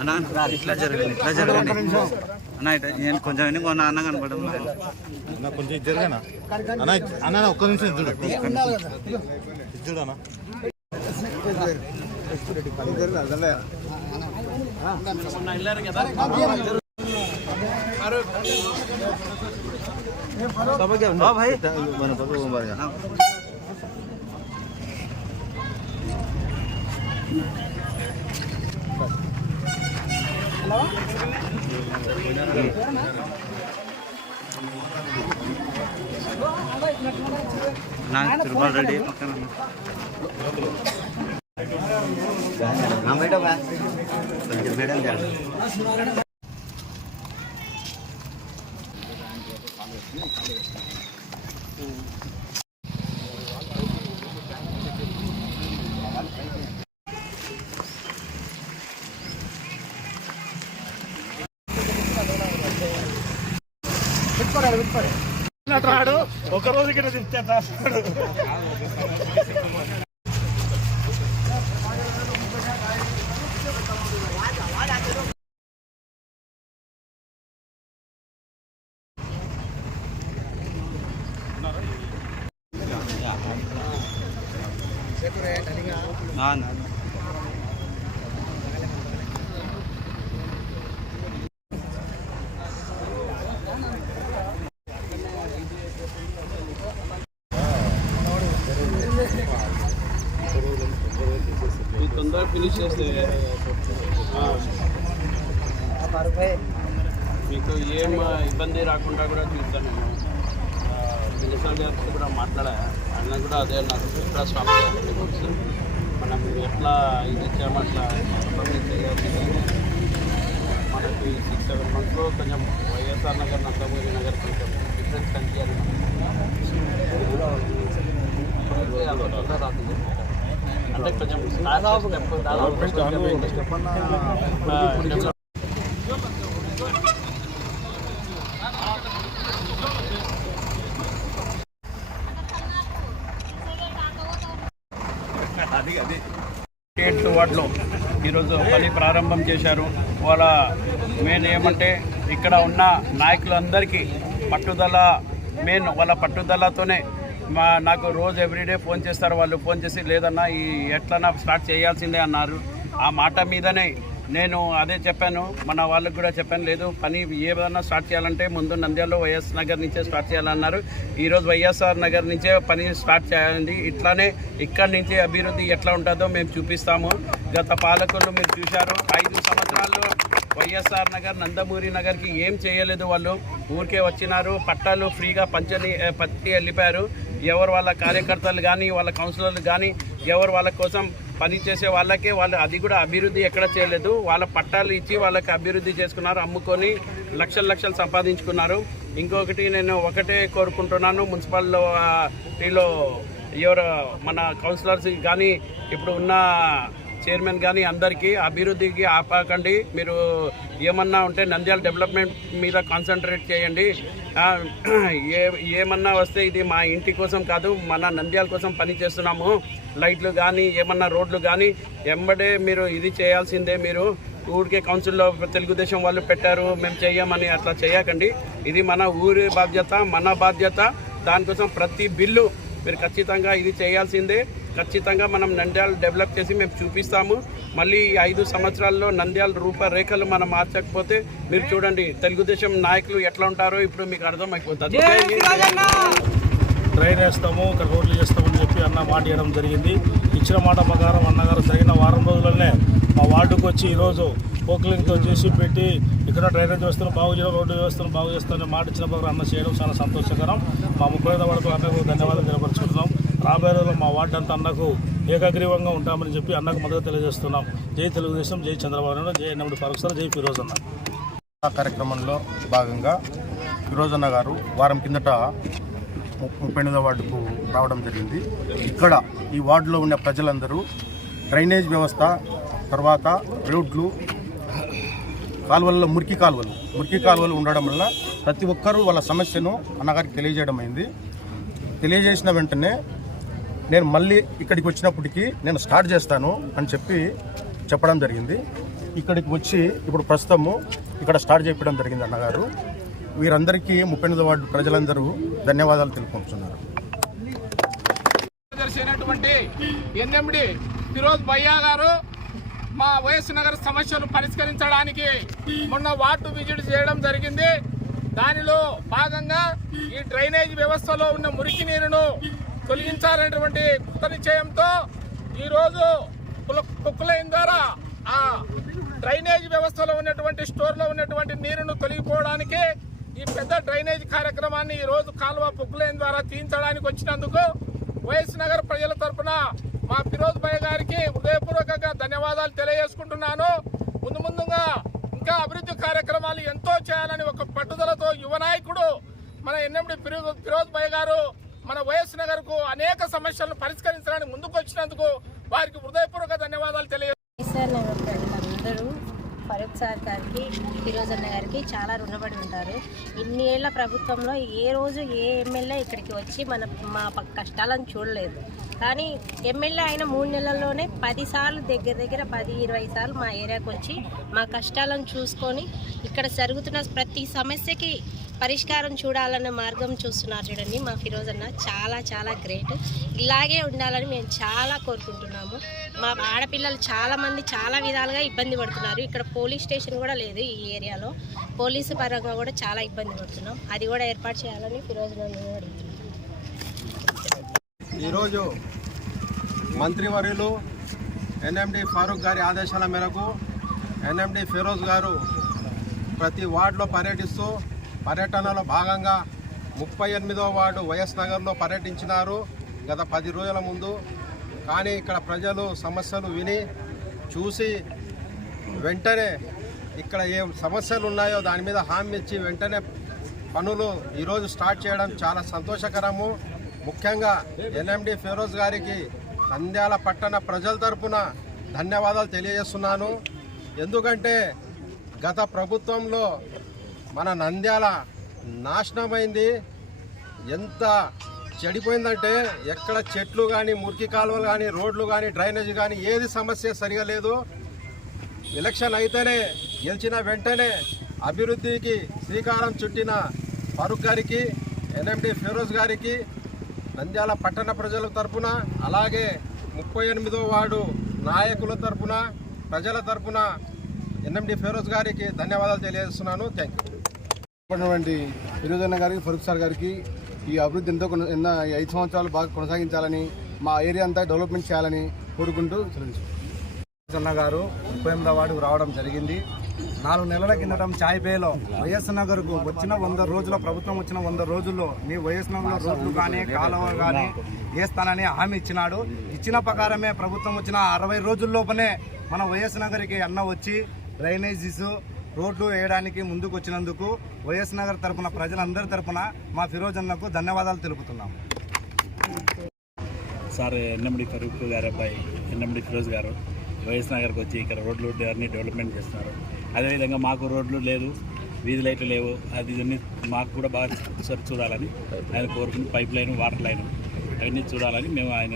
అన్న ఇట్లా జరగండి ఇట్లా జరగండి. అన్న ఇట్లా నేను కొంచెం వెనక ఉన్న అన్న కనపడడం లేదు. అన్న కొంచెం ఇది జరగనా? అన్న అన్న ఒక్క నిమిషం చూడు. ఇది भाई ನಾನು ತಿರುಮಲ ರೆಡ್ಡಿ ಪಕ್ಕನ నా తిరుపతి రెడీ పక్కన ఉన్న. ఒక రోజు కింద తింటే నా తొందరగా ఫినిష్ చేస్తే మీకు ఏం ఇబ్బంది రాకుండా కూడా చూస్తాను నేను. మినిస్టర్ గారితో కూడా మాట్లాడా? అన్న కూడా అదే అన్నారు ఎక్కడ స్టాప్ చేయాలంటే బుక్స్ మనం ఎట్లా ఇది ఇచ్చాము అట్లా పబ్లిక్ చేయాలి మనకి సిక్స్ సెవెన్ మంత్స్లో కొంచెం వైఎస్ఆర్ నగర్ నందమూరి నగర్ కొంచెం డిఫరెన్స్ కనిపించాలి మనకి. అంత తొందర రాదు అంటే కొంచెం దాదాపు దాదాపు స్టేట్ ఈరోజు పని ప్రారంభం చేశారు. వాళ్ళ మెయిన్ ఏమంటే ఇక్కడ ఉన్న నాయకులందరికీ పట్టుదల మెయిన్ వాళ్ళ పట్టుదలతోనే మా నాకు రోజు ఎవ్రీడే ఫోన్ చేస్తారు. వాళ్ళు ఫోన్ చేసి లేదన్నా ఈ ఎట్లన్నా స్టార్ట్ చేయాల్సిందే అన్నారు. ఆ మాట మీదనే నేను అదే చెప్పాను మన వాళ్ళకి కూడా చెప్పాను లేదు పని ఏదైనా స్టార్ట్ చేయాలంటే ముందు నంద్యాలలో వైఎస్ నగర్ నుంచే స్టార్ట్ చేయాలన్నారు. ఈరోజు వైఎస్ఆర్ నగర్ నుంచే పని స్టార్ట్ చేయాలండి ఇట్లానే ఇక్కడి నుంచి అభివృద్ధి ఎట్లా ఉంటుందో మేము చూపిస్తాము. గత పాలకులు మీరు చూశారు ఐదు సంవత్సరాల్లో వైఎస్ఆర్ నగర్ నందమూరి నగర్కి ఏం చేయలేదు వాళ్ళు. ఊరికే వచ్చినారు పట్టాలు ఫ్రీగా పంచని పత్తి వెళ్ళిపోయారు. ఎవరు వాళ్ళ కార్యకర్తలు కానీ వాళ్ళ కౌన్సిలర్లు కానీ ఎవరు వాళ్ళ కోసం పని చేసే వాళ్ళకే వాళ్ళు అది కూడా అభివృద్ధి ఎక్కడ చేయలేదు. వాళ్ళ పట్టాలు ఇచ్చి వాళ్ళకి అభివృద్ధి చేసుకున్నారు అమ్ముకొని లక్షలు లక్షలు సంపాదించుకున్నారు. ఇంకొకటి నేను ఒకటే కోరుకుంటున్నాను మున్సిపాలిటీలో ఎవరు మన కౌన్సిలర్స్ కానీ ఇప్పుడు ఉన్న చైర్మన్ కానీ అందరికీ అభివృద్ధికి ఆపకండి. మీరు ఏమన్నా ఉంటే నంద్యాల డెవలప్మెంట్ మీద కాన్సన్ట్రేట్ చేయండి. ఏ ఏమన్నా వస్తే ఇది మా ఇంటి కోసం కాదు మన నంద్యాల కోసం పని చేస్తున్నాము లైట్లు కానీ ఏమన్నా రోడ్లు కానీ ఎంబడే మీరు ఇది చేయాల్సిందే మీరు. ఊరికే కౌన్సిల్లో తెలుగుదేశం వాళ్ళు పెట్టారు మేము చేయమని అట్లా చేయకండి ఇది మన ఊరి బాధ్యత మన బాధ్యత. దానికోసం ప్రతి బిల్లు మీరు ఖచ్చితంగా ఇది చేయాల్సిందే. ఖచ్చితంగా మనం నంద్యాల డెవలప్ చేసి మేము చూపిస్తాము. మళ్ళీ ఈ ఐదు సంవత్సరాల్లో నంద్యాల రూపరేఖలు మనం మార్చకపోతే మీరు చూడండి తెలుగుదేశం నాయకులు ఎట్లా ఉంటారో ఇప్పుడు మీకు అర్థమైపోతుంది. డ్రైన్ వేస్తాము ఇక్కడ రోడ్లు చేస్తామని చెప్పి అన్న మాట ఇవ్వడం జరిగింది. ఇచ్చిన మాట ప్రకారం అన్నగారు జరిగిన వారం రోజుల్లోనే మా వార్డుకు వచ్చి ఈరోజు పోక్లింగ్తో చేసి పెట్టి ఇక్కడ డ్రైనేజ్ వ్యవస్థను బాగు చేయడం రోడ్డు వ్యవస్థను బాగు చేస్తామని మాట ఇచ్చిన ప్రకారం అన్న చేయడం చాలా సంతోషకరం. మా ముప్పై వరకు అన్నకు ధన్యవాదాలు తెలియపరుచుకుంటున్నాం. రాబోయే రోజుల్లో మా వార్డు అంతా అన్నకు ఏకగ్రీవంగా ఉంటామని చెప్పి అన్నకు మద్దతు తెలియజేస్తున్నాం. జై తెలుగుదేశం జై చంద్రబాబు నాయుడు జై ఎన్నడు ఫరూక్ సార్ జై ఫిరోజ్ అన్న. ఆ కార్యక్రమంలో భాగంగా ఫిరోజన్న గారు వారం కిందట ముప్పై ఎనిమిదో వార్డుకు రావడం జరిగింది. ఇక్కడ ఈ వార్డులో ఉన్న ప్రజలందరూ డ్రైనేజ్ వ్యవస్థ తర్వాత రోడ్లు కాలువల్లో మురికి కాలువలు. మురికి కాలువలు ఉండడం వల్ల ప్రతి ఒక్కరూ వాళ్ళ సమస్యను అన్నగారికి తెలియజేయడం అయింది. తెలియజేసిన వెంటనే నేను మళ్ళీ ఇక్కడికి వచ్చినప్పటికీ నేను స్టార్ట్ చేస్తాను అని చెప్పి చెప్పడం జరిగింది. ఇక్కడికి వచ్చి ఇప్పుడు ప్రస్తుతము ఇక్కడ స్టార్ట్ చేయడం జరిగింది అన్నగారు. వీరందరికీ ముప్పై ఎనిమిది వార్డు ప్రజలందరూ ధన్యవాదాలు తెలుపుకుంటున్నారు. ఎన్ఎండి ఫిరోజ్ భయ్యా గారు మా వైఎస్ నగర్ సమస్యలు పరిష్కరించడానికి మొన్న వార్డు విజిట్ చేయడం జరిగింది. దానిలో భాగంగా ఈ డ్రైనేజ్ వ్యవస్థలో ఉన్న మురికి నీరును తొలగించాలనేటువంటి కృత నిశ్చయంతో ఈరోజు కుక్కలైన ద్వారా ఆ డ్రైనేజ్ వ్యవస్థలో ఉన్నటువంటి స్టోర్లో ఉన్నటువంటి నీరును తొలగిపోవడానికి ఈ పెద్ద డ్రైనేజ్ కార్యక్రమాన్ని ఈ రోజు కాలువ పుక్కులైన ద్వారా తీయించడానికి వచ్చినందుకు వైఎస్ నగర్ ప్రజల తరపున మా ఫిరోజ్ భాయ్ గారికి హృదయపూర్వకంగా ధన్యవాదాలు తెలియజేసుకుంటున్నాను. ముందు ముందుగా ఇంకా అభివృద్ధి కార్యక్రమాలు ఎంతో చేయాలని ఒక పట్టుదలతో యువ నాయకుడు మన ఎన్నెండి ఫిరోజ్ భాయ్ గారు మన వైఎస్ నగర్కు అనేక సమస్యలను పరిష్కరించడానికి ముందుకు వచ్చినందుకు వారికి హృదయపూర్వక ధన్యవాదాలు తెలియ ఫరూక్ సార్ గారికి ఫిరోజ్ అన్న గారికి చాలా రుణపడి ఉంటారు. ఇన్ని ఏళ్ళ ప్రభుత్వంలో ఏ రోజు ఏ ఎమ్మెల్యే ఇక్కడికి వచ్చి మన మా కష్టాలను చూడలేదు. కానీ ఎమ్మెల్యే అయిన మూడు నెలల్లోనే పది సార్లు దగ్గర దగ్గర పది ఇరవై సార్లు మా ఏరియాకి వచ్చి మా కష్టాలను చూసుకొని ఇక్కడ జరుగుతున్న ప్రతి సమస్యకి పరిష్కారం చూడాలన్న మార్గం చూస్తున్నారు చూడండి మా ఫిరోజ్ అన్న. చాలా చాలా గ్రేట్. ఇలాగే ఉండాలని మేము చాలా కోరుకుంటున్నాము. మా ఆడపిల్లలు చాలామంది చాలా విధాలుగా ఇబ్బంది పడుతున్నారు. ఇక్కడ పోలీస్ స్టేషన్ కూడా లేదు ఈ ఏరియాలో. పోలీసు పరంగా కూడా చాలా ఇబ్బంది పడుతున్నాం. అది కూడా ఏర్పాటు చేయాలని ఫిరోజ్ అడుగుతున్నాం ఈరోజు మంత్రివర్యులు ఎన్ఎండి ఫారూక్ గారి ఆదేశాల మేరకు ఎన్ఎండి ఫిరోజ్ గారు ప్రతి వార్డులో పర్యటిస్తూ పర్యటనలో భాగంగా ముప్పై ఎనిమిదో వార్డు వైఎస్ నగర్లో పర్యటించినారు. గత పది రోజుల ముందు కానీ ఇక్కడ ప్రజలు సమస్యలు విని చూసి వెంటనే ఇక్కడ ఏ సమస్యలు ఉన్నాయో దాని మీద హామీ ఇచ్చి వెంటనే పనులు ఈరోజు స్టార్ట్ చేయడం చాలా సంతోషకరము. ముఖ్యంగా ఎన్ఎండి ఫిరోజ్ గారికి నంద్యాల పట్టణ ప్రజల తరపున ధన్యవాదాలు తెలియజేస్తున్నాను. ఎందుకంటే గత ప్రభుత్వంలో మన నంద్యాల నాశనమైంది. ఎంత చెడిపోయిందంటే ఎక్కడ చెట్లు కానీ మురికి కాలువలు కానీ రోడ్లు కానీ డ్రైనేజ్ కానీ ఏది సమస్య సరిగా లేదు. ఎలక్షన్ అయితేనే గెలిచిన వెంటనే అభివృద్ధికి శ్రీకారం చుట్టిన ఫరూక్ గారికి ఎన్ఎండి ఫిరోజ్ గారికి నంద్యాల పట్టణ ప్రజల తరపున అలాగే ముప్పై ఎనిమిదో వార్డు నాయకుల తరపున ప్రజల తరపున ఎన్ఎండి ఫిరోజ్ గారికి ధన్యవాదాలు తెలియజేస్తున్నాను. థ్యాంక్ యూ ఉన్నటువంటి విరోధన్న గారికి ఫరూక్ సార్ గారికి ఈ అభివృద్ధి ఎంతో కొన- ఎన్న ఐదు సంవత్సరాలు బాగా కొనసాగించాలని మా ఏరియా అంతా డెవలప్మెంట్ చేయాలని కోరుకుంటూ సెలవు అన్న గారు ముప్పై వార్డుకు రావడం జరిగింది. నాలుగు నెలల కిందటం చాయ్ పేలో వైఎస్ నగర్కు వచ్చిన వంద రోజుల ప్రభుత్వం వచ్చిన వంద రోజుల్లో మీ వైఎస్ నగర్ రోడ్లు కానీ కాలువ కానీ వేస్తానని హామీ ఇచ్చినాడు? ఇచ్చిన ప్రకారమే ప్రభుత్వం వచ్చిన అరవై రోజుల్లోపనే మన వైఎస్ నగర్కి అన్న వచ్చి డ్రైనేజీసు రోడ్లు వేయడానికి ముందుకు వచ్చినందుకు వైఎస్ నగర్ తరపున ప్రజలందరి తరపున మా ఫిరోజ్ అన్నకు ధన్యవాదాలు తెలుపుతున్నాము సార్ ఎన్ఎండి ఫరూక్ గారి అబ్బాయి ఎన్ఎండి ఫిరోజ్ గారు వైఎస్ నగర్కి వచ్చి ఇక్కడ రోడ్లు అన్నీ డెవలప్మెంట్ చేస్తున్నారు. అదేవిధంగా మాకు రోడ్లు లేదు వీధి లైట్లు లేవు అది ఇవన్నీ మాకు కూడా బాగా సరి చూడాలని ఆయన కోరుకుని పైప్ లైన్ వాటర్ లైన్ అవన్నీ చూడాలని మేము ఆయన